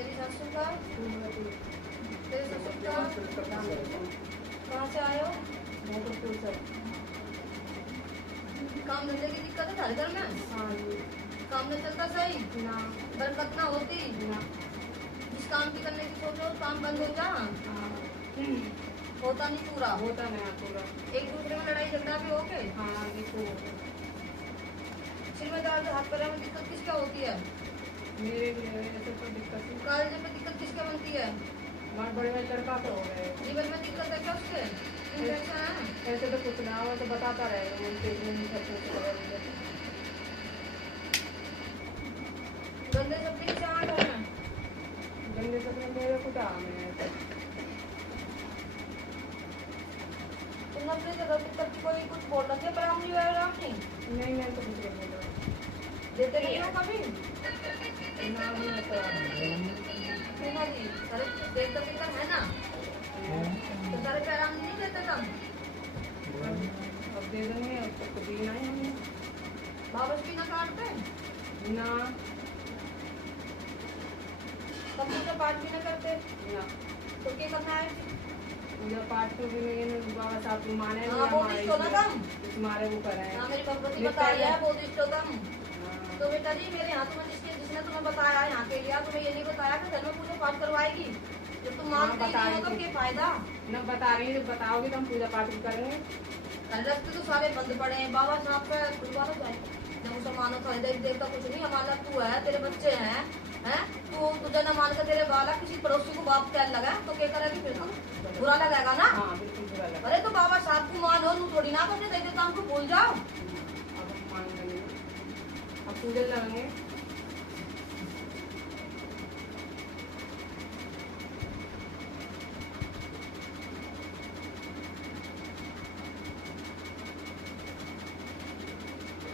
तेरी सासू का, तेरे ससुर का, कहाँ से आए हो? काम धंधे की दिक्कत है घर घर में? हाँ जी। काम नहीं चलता सही ना बरकत ना होती ना। जिस काम की करने की सोचो काम बंद हो जा हाँ होता नहीं पूरा होता नहीं पूरा। एक दूसरे में लड़ाई झगड़ा भी हो गए हाँ देखो सिर में दर्द हाथ पैर में दिक्कत किसका होती है मेरे ऐसे तो दिक्कत नहीं। कालजे में दिक्कत किसका बनती है हमारे बड़े भाई लड़का तो हो गए। जीवन में दिक्कत है क्या उसके इन्फेक्शन है ऐसे तो कुछ ना हो तो बताता रहेगा उनके गंदे सब्जी से आ घर में गंदे सपने मेरे को काम है। तुम अपने जगह पे कभी कोई कुछ बोल रहे थे पर हम नहीं नहीं मैं तो कुछ नहीं बोल रहा। देते नहीं हो कभी ना भी होता सुना जी सारे देवता पितर है ना तो सारे पैराम नहीं देते तब अब दे देंगे अब तक तो देना ही हमने। वापस भी ना काटते ना तब पूजा पाठ भी ना करते ना तो क्या करना है पूजा पाठ को भी नहीं बाबा साहब माने हाँ बोधिष्ट हो ना तुम तुम्हारे वो कर रहे हाँ हैं। मेरी भगवती बता रही है बोधिष्ट हो तुम तो बेटा जी मेरे यहाँ तुम्हें जिसने तुम्हें बताया यहाँ के लिए तुम्हें ये नहीं बताया कि घर में पूजा पाठ करवाएगी जब तुम मानते ही नहीं हो तो क्या फायदा न बता रही है बताओगे तो हम पूजा पाठ भी करेंगे। रस्ते तो सारे बंद पड़े हैं बाबा साहब का गुरुद्वारा जाए जब मुसलमानों का देव देवता कुछ नहीं हमारा तू है तेरे बच्चे हैं हैं तू तुझे न मान कर तेरे बालक किसी पड़ोसी को बाप कहने लगा तो क्या करेगी फिर बुरा लगेगा ना हाँ बिल्कुल बुरा लगा। अरे तो बाबा साहब को मानो तू थोड़ी ना करते देव देवता हमको भूल जाओ अब हम मान लेंगे अब पूजन लगेंगे।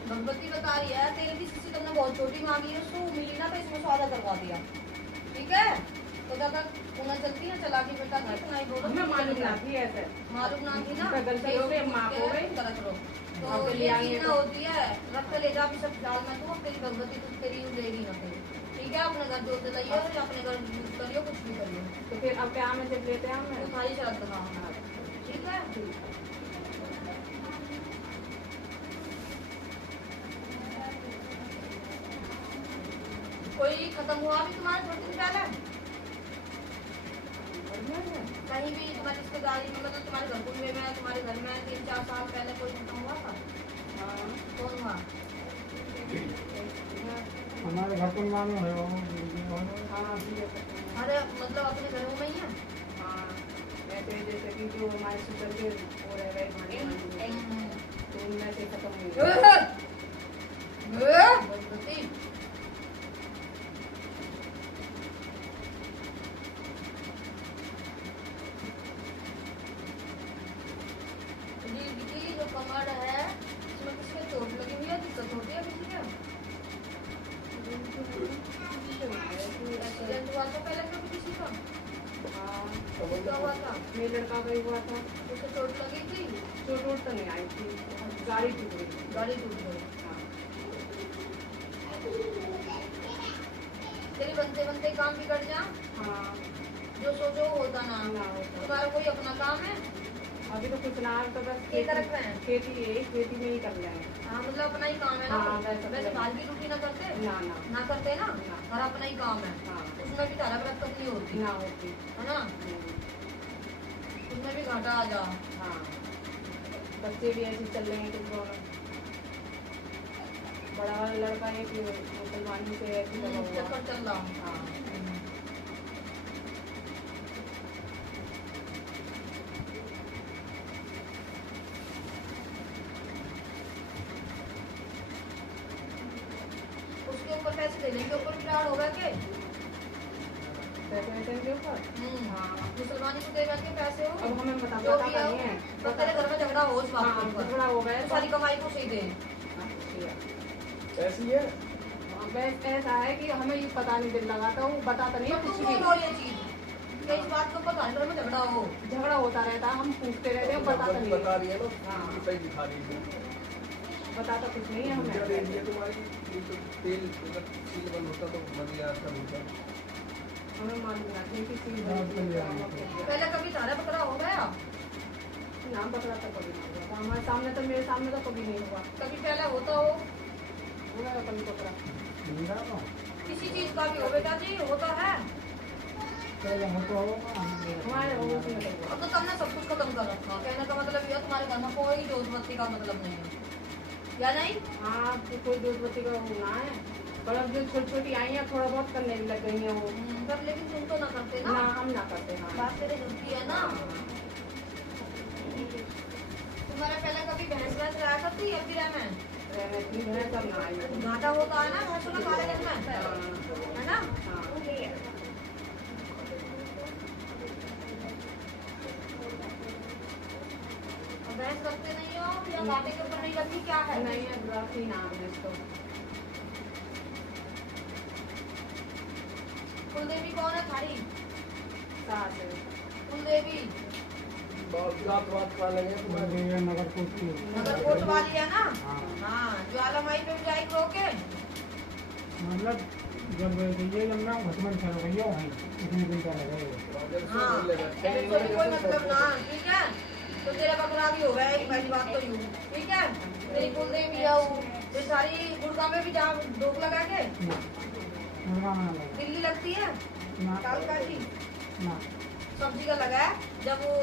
भगवती बता रही है तेल की शीशी तुमने बहुत छोटी मांगी है उसको मिली ना तो इसमें सौदा करवा दिया ठीक है तो जब तक उन्हें चलती है चला की बेटा की नहीं बोलो हमें मालूम ना थी ऐसे मालूम ना थी ना उसका गलती हो गई माफ हो गई गलत करो तो आपके लिए ये आएंगे चीज ना तो। होती है रख ले जा भी सब ख्याल में तो तेरी भगवती तुम तेरी लेगी ना तेरी ठीक है अपने घर जोत लाइए और अपने घर यूज करियो कुछ भी करियो तो फिर अब क्या हमें जब लेते हैं तो हमें सारी शर्त दिखा ठीक है कोई खत्म हुआ भी तुम्हारे थोड़े दिन पहले कहीं भी तुम्हारी रिश्तेदारी में मतलब तुम्हारे घर कुंबे में तुम्हारे घर में 3-4 साल पहले कोई खत्म हुआ था कौन हुआ हमारे घर पर मालूम है वो हाँ भी है। अरे मतलब अपने घरों में ही है हाँ ऐसे जैसे कि जो हमारे सुपर के वो रह गए खाने तो उनमें से खत्म हुई। भगवती जो कमर है इसमें किसमें चोट लगी हुई है दिक्कत होती है किसी का एक्सीडेंट हुआ था पहले कभी किसी का हाँ क्या हुआ था मेरे लड़का का ही हुआ था। उसे चोट लगी थी चोट वोट तो नहीं आई थी गाड़ी टूट गई। गाड़ी टूट गई हाँ तेरी बनते बनते काम बिगड़ जा हाँ जो सोचो वो होता ना ना होता। तुम्हारा कोई अपना काम है अभी तो कुछ ना है, तो बस क्या रख रहे हैं खेती है खेती में ही कर रहे हैं। हाँ मतलब अपना ही काम है ना हाँ, वैसे वैसे बाहर की ड्यूटी ना करते ना करते ना ना। और अपना ही काम है हाँ उसमें भी धारा बरकत नहीं होती ना होती। है ना उसमें भी घाटा आ जा हाँ बच्चे भी ऐसे चल रहे हैं कुछ दोनों बड़ा वाला लड़का है कि मुसलमानी से ऐसे लगा हुआ। चक्कर चल रहा हाँ उसके ऊपर पैसे देने के ऊपर फ्रॉड होगा के पैसे के ऊपर हाँ मुसलमानी को देगा के पैसे हो अब हमें जो पता भी है नहीं है तो तेरे घर में झगड़ा हो उस बात हाँ के ऊपर झगड़ा हो गया तो सारी कमाई को सही दे ऐसी है बस ऐसा है कि हमें ये पता नहीं दिल लगाता हूँ बताता नहीं है तो कुछ तुम भी। बोलो ये चीज कि इस बात के ऊपर घर में झगड़ा हो झगड़ा होता रहता है हम पूछते रहते हैं बताता नहीं बता है। रही है ना हाँ। सही दिखा रही है बताता कुछ नहीं है मुझे हमें। ये तुम्हारी ये तो तेल अगर सील बंद होता तो मजा आता होता हमें मालूम ना थी किसी पहले कभी तारा बकरा हो गया? नाम पकड़ा था कभी नहीं हुआ। हमारे सामने तो मेरे सामने तो कभी नहीं हुआ। कभी पहले होता हो? हुआ है कभी पकड़ा। मेरा तो किसी चीज का भी हो बेटा जी, होता है। पहले होता होगा हमारे होगा कि नहीं हुआ। अब तो तुमने सब कुछ खत्म कर रखा। कहने का मतलब ये तुम्हारे घर में कोई जोतबत्ती का मतलब नहीं है, या नहीं? हाँ तो कोई दूरबत्ती का वो ना है, पर अब जो छोटी छोटी आई हैं थोड़ा बहुत करने भी लग गई हैं वो। पर लेकिन तुम तो ना करते ना ना। हम ना करते। हाँ बात तेरे गलती है ना। तुम्हारा पहले कभी भैंस वैंस रहा करती है फिर में सब ना आई। घाटा होता है ना भैंसों का सारे घर में, है ना? हाँ और भैंस रखते नहीं हो या घाटे के ऊपर नहीं लगती, क्या है? नहीं है रखी ना हमने इसको। कुलदेवी कौन है थारी? सास है। कुलदेवी ये नगर कोट की नगर कोट वाली है ना? हाँ। हाँ, ज्वालामाई पे जाई रोके। मतलब जब ये जब मैं घटमन चल रही हूँ इतने दिन का लगे हाँ, तो भी कोई मतलब ना, ठीक है? तो तेरा बकरा भी हो गया, एक पहली बात तो यूँ, ठीक है? तेरी कुलदेवी है वो, ये सारी गुड़गांव में भी जहाँ डोक लगा के दिल्ली लगती है कालका की ना सब्जी का लगा है। जब वो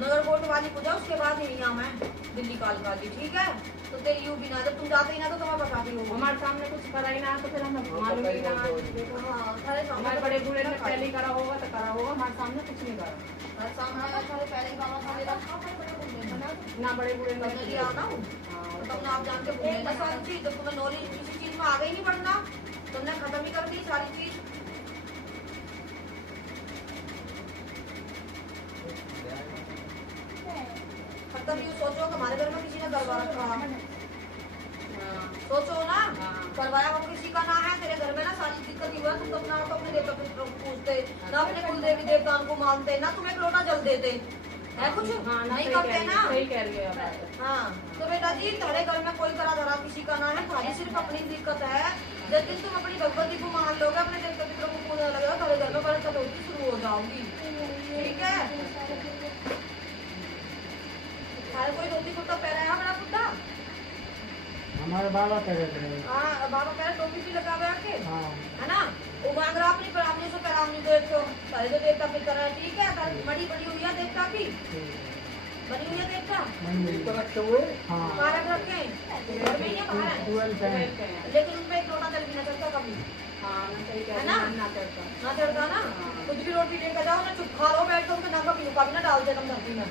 नगर कोट वाली पूजा उसके बाद ही यहाँ मैं दिल्ली कालका की, ठीक है? तो तेरी यूँ भी ना, जब तुम जाते ही ना तो तुम्हें बताती हो। हमारे सामने कुछ करा ही ना तो फिर हमें मालूम ही ना। हाँ, सारे सामने हमारे बड़े बूढ़े ने पहले ही करा होगा तो करा होगा, हमारे सामने कुछ नहीं करा। सारे सामने सारे पहले ही बाबा सामने रखा है ना? ना बड़े बूढ़े ने तुमने लिया ना वो? हाँ, तो तुमने आप जान के भूल ना सारी चीज, जब तुम्हें नॉलेज किसी चीज में आगे ही नहीं बढ़ना, तुमने खत्म ही कर दी सारी चीज। खत्म यूँ सोचो कि हमारे घर में किसी ने करवा रखा। हाँ, सोचो ना, हाँ। करवाया वो किसी का ना है, तेरे घर में ना सारी दिक्कत ही हुआ। तुम तो अपना तो अपने देवता को पूछते ना, अपने कुल देवी देवताओं को मानते ना, तुम्हें एक लोटा जल देते है कुछ हाँ, ना नहीं सही करते कह रही ना। है, सही कह रही है बात। हाँ, तो बेटा जी तुम्हारे घर में कोई करा धरा किसी का ना है, खाली सिर्फ अपनी दिक्कत है। जिस दिन तुम अपनी भगवती को मान लोगे, अपने देवता पितरों को पूजने लगेगा, तुम्हारे घर में बरकत होती शुरू हो जाऊंगी, ठीक है? सारे कोई धोती कुर्ता पहना है बड़ा कुत्ता? हमारे बाबा कह रहे थे हाँ, बाबा कह रहे टोपी भी लगा हुआ के, हाँ है ना? वो मांग रहा अपनी परामनी से परामनी देखो, सारे जो देवता पितर है, ठीक है? बड़ी बड़ी हुई है देवता की, बनी हुई है देवता। रखे हुए हाँ कहाँ रख रखे हैं? घर में ही है, बाहर है? 12 सही फैन कह रही है। लेकिन उनपे एक लोटा जल भी ना चलता कभी, हाँ, ना सही कह है रही ना? है, ना करता। ना चढ़ता ना। कुछ भी रोटी लेकर जाओ ना, चुप खा लो, बैठ के उनके नाक का भी ना डाल दे तुम धरती में,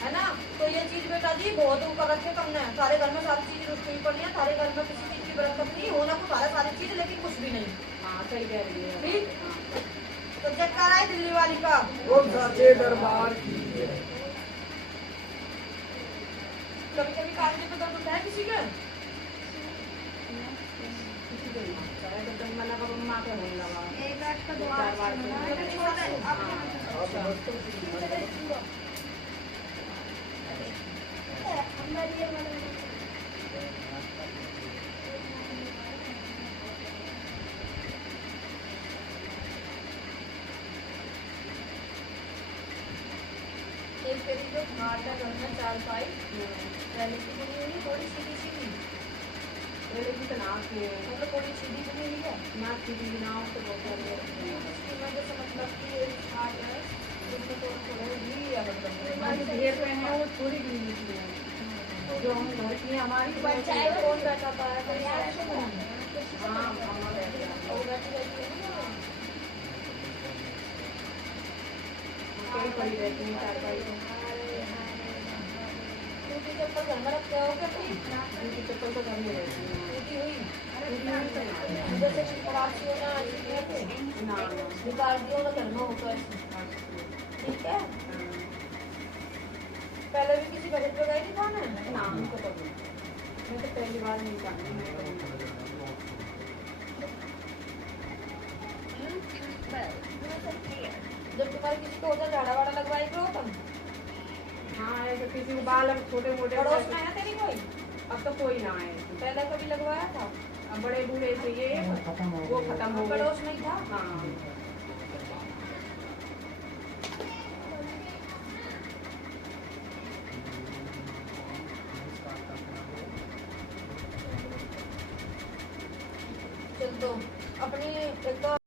है ना? तो ये चीज बेटा जी बहुत ऊपर रखे तुमने, सारे घर में सारी चीज रुकी पड़ी है, सारे घर में किसी चीज की बरकत नहीं, होना कुछ सारा सारी चीज लेकिन कुछ भी नहीं, हाँ, सही कह रही है। ठीक? तो चेक कर है दिल्ली वाली का। दरबार कभी कभी काटने पे दर्द होता है किसी के? किसी को नहीं मानता है, तो तुम मना करो, माँ के होने लगा। एक आठ का दो चार बार तो कभी छोटा है, आपने एक तेरी जो घाट है घर में चार पाई पहले की बनी हुई है, थोड़ी सीधी सीधी, पहले की तो नाक थी, मतलब थोड़ी सीधी बनी हुई है। नाक की भी नाक तो बहुत सारी है। इसकी मैं जैसे मतलब कि ये घाट है, उसमें थोड़ा थोड़ा घी या मतलब हमारी ढेर पे है वो थोड़ी भी निकली है, जो हम घर की है हमारी चाय कौन बैठा था कोई साथ में? हाँ, मामा बैठ गया। वो बैठी रहती है ना, कहीं पड़ी रहती है चार पाई को। टूटी चप्पल घर में रखते हो क्या तुम? उनकी चप्पल तो घर में रहती है। टूटी हुई टूटी हुई तो ना। जैसे कि खराबी हो ना, ऐसी कहते ना, ना। निकाल दियो ना घर में हो तो ऐसे, ठीक है? पहले भी किसी बजट पे गई थी खाने? ना, हमको तो नहीं। मैं तो पहली बार नहीं खाती, मैं तो नहीं खाती। जब तुम्हारे किसी को होता झाड़ा वाड़ा लगवाई करो तुम? हाँ, ऐसे किसी को बाल अब छोटे मोटे पड़ोस में है तेरी कोई? अब तो कोई ना है। पहले कभी लगवाया था? अब बड़े बूढ़े से ये वो खत्म हो वो गया। खत्म हो गया। पड़ोस में ही था। हाँ चल तो अपनी एक तो